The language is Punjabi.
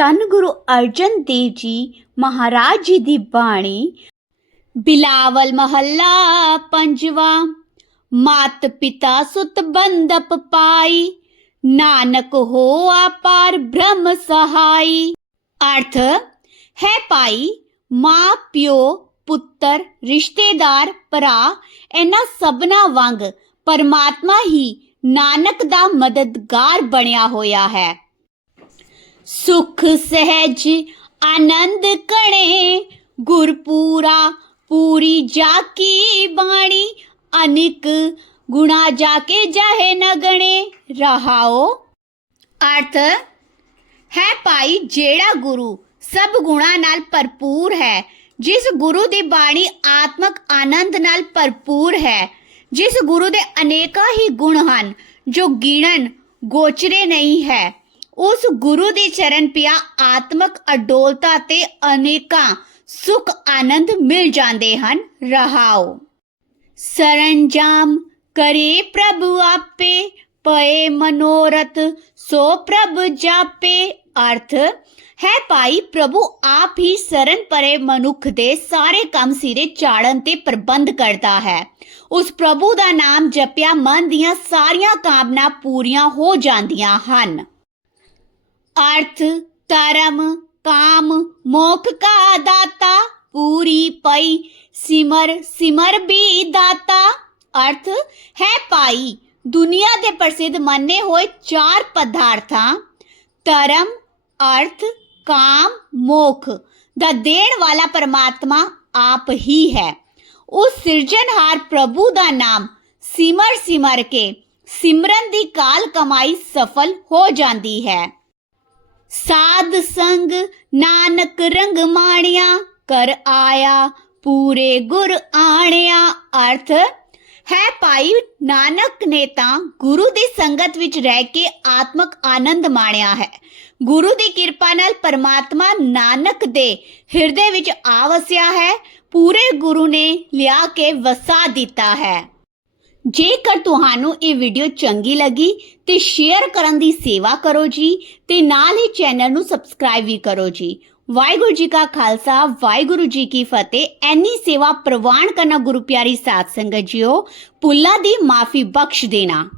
ਧੰਨ ਗੁਰੂ ਅਰਜਨ ਦੇਵ ਜੀ ਮਹਾਰਾਜ ਜੀ ਦੀ ਬਾਣੀ, ਬਿਲਾਵਲ ਮਹੱਲਾ ਪੰਜਵਾ, ਮਾਤ ਪਿਤਾ ਸੁਤ ਬੰਦਪ ਪਾਈ, ਨਾਨਕ ਹੋਆ ਪਾਰ ਬ੍ਰਹਮ ਸਹਾਈ। ਅਰਥ, ਹੈ ਪਾਈ ਮਾਂ, ਪਿਓ, ਪੁੱਤਰ, ਰਿਸ਼ਤੇਦਾਰ, ਭਰਾ, ਇਹਨਾਂ ਸਭਨਾ ਵਾਂਗ ਪਰਮਾਤਮਾ ਹੀ ਨਾਨਕ ਦਾ ਮਦਦਗਾਰ ਬਣਿਆ ਹੋਇਆ ਹੈ। ਸੁਖ ਸਹਿਜ ਆਨੰਦ ਕਣੇ ਗੁਰਪੂਰਾ ਪੂਰੀ ਜਾ ਕੀ ਬਾਣੀ, ਅਨਿਕ ਗੁਣਾ ਜਾ ਕੇ ਜਾਹੇ ਨ ਗਣੇ ਰਹਾਓ। ਅਰਥ, ਹੈ ਭਾਈ ਜਿਹੜਾ ਗੁਰੂ ਸਭ ਗੁਣਾ ਨਾਲ ਭਰਪੂਰ ਹੈ, ਜਿਸ ਗੁਰੂ ਦੀ ਬਾਣੀ ਆਤਮਕ ਆਨੰਦ ਨਾਲ ਭਰਪੂਰ ਹੈ, ਜਿਸ ਗੁਰੂ ਦੇ ਅਨੇਕਾਂ ਹੀ ਗੁਣ ਹਨ, ਜੋ ਗਿਣਨ, ਗੋਚਰੇ ਨਹੀਂ ਹੈ। ਉਸ ਗੁਰੂ ਦੇ ਚਰਨ ਪਿਆ ਆਤਮਕ ਅਡੋਲਤਾ ਤੇ ਅਨੇਕਾਂ ਸੁਖ ਆਨੰਦ ਮਿਲ ਜਾਂਦੇ ਹਨ ਰਹਾਓ ਸਰੰਜਾਮ ਕਰੇ ਪ੍ਰਭ ਆਪੇ ਪਏ ਮਨੋਰਥ ਸੋ ਪ੍ਰਭ ਜਾਪੇ ਅਰਥ ਹੈ ਭਾਈ ਪ੍ਰਭੂ ਆਪ ਹੀ ਸਰਨ ਪਰੇ ਮਨੁੱਖ ਦੇ ਸਾਰੇ ਕੰਮ ਸਿਰੇ ਚਾੜਨ ਤੇ ਪ੍ਰਬੰਧ ਕਰਦਾ ਹੈ ਉਸ ਪ੍ਰਭੂ ਦਾ ਨਾਮ ਜਪਿਆ ਮਨ ਦੀਆਂ ਸਾਰੀਆਂ ਕਾਮਨਾ ਪੂਰੀਆਂ ਹੋ ਜਾਂਦੀਆਂ ਹਨ ਅਰਥ ਧਰਮ ਕਾਮ, ਮੋਖ ਕਾ ਦਾਤਾ, ਪੂਰੀ ਪਈ, ਸਿਮਰ ਸਿਮਰ ਵੀ ਦਾਤਾ। ਅਰਥ ਹੈ ਭਾਈ ਦੁਨੀਆ ਦੇ ਪ੍ਰਸਿੱਧ ਮੰਨੇ ਹੋਏ ਚਾਰ ਪਦਾਰਥਾਂ। ਧਰਮ, ਅਰਥ, ਕਾਮ, ਮੋਖ। ਦਾ ਦੇਣ ਵਾਲਾ ਪਰਮਾਤਮਾ ਆਪ ਹੀ ਹੈ। ਉਸ ਸਿਰਜਣਹਾਰ ਪ੍ਰਭੂ ਦਾ ਨਾਮ ਸਿਮਰ ਸਿਮਰ ਕੇ ਸਿਮਰਨ ਦੀ ਕਾਲ ਕਮਾਈ ਸਫਲ ਹੋ ਜਾਂਦੀ ਹੈ। ਸਾਧ ਸੰਗ ਨਾਨਕ ਰੰਗ ਮਾਣਿਆ, ਕਰ ਆਇਆ ਪੂਰੇ ਗੁਰ ਆਣਿਆ। ਅਰਥ ਹੈ ਭਾਈ, ਨਾਨਕ ਨੇ ਤਾਂ ਗੁਰੂ ਦੀ ਸੰਗਤ ਵਿੱਚ ਰਹਿ ਕੇ ਆਤਮਕ ਆਨੰਦ ਮਾਣਿਆ ਹੈ। ਗੁਰੂ ਦੀ ਕਿਰਪਾ ਨਾਲ ਪਰਮਾਤਮਾ ਨਾਨਕ ਦੇ ਹਿਰਦੇ ਵਿੱਚ ਆ ਵਸਿਆ ਹੈ, ਪੂਰੇ ਗੁਰੂ ਨੇ ਲਿਆ ਕੇ ਵਸਾ ਦਿੱਤਾ ਹੈ। ਜੇਕਰ ਤੁਹਾਨੂੰ ਇਹ ਵੀਡੀਓ ਚੰਗੀ ਲੱਗੀ, ਤੇ ਸ਼ੇਅਰ ਕਰਨ ਦੀ ਸੇਵਾ ਕਰੋ ਜੀ, ਤੇ ਨਾਲ ਹੀ ਚੈਨਲ ਨੂੰ ਸਬਸਕ੍ਰਾਈਬ ਵੀ ਕਰੋ ਜੀ। ਵਾਹਿਗੁਰੂ ਜੀ ਕਾ ਖਾਲਸਾ, ਵਾਹਿਗੁਰੂ ਜੀ ਕੀ ਫਤਿਹ। ਐਨੀ ਸੇਵਾ ਪ੍ਰਵਾਨ ਕਰਨਾ ਗੁਰੂ ਪਿਆਰੀ ਸਾਧ ਸੰਗਤ ਜੀਓ ਪੁੱਲਾ ਦੀ ਮਾਫੀ ਬਖਸ਼ ਦੇਣਾ।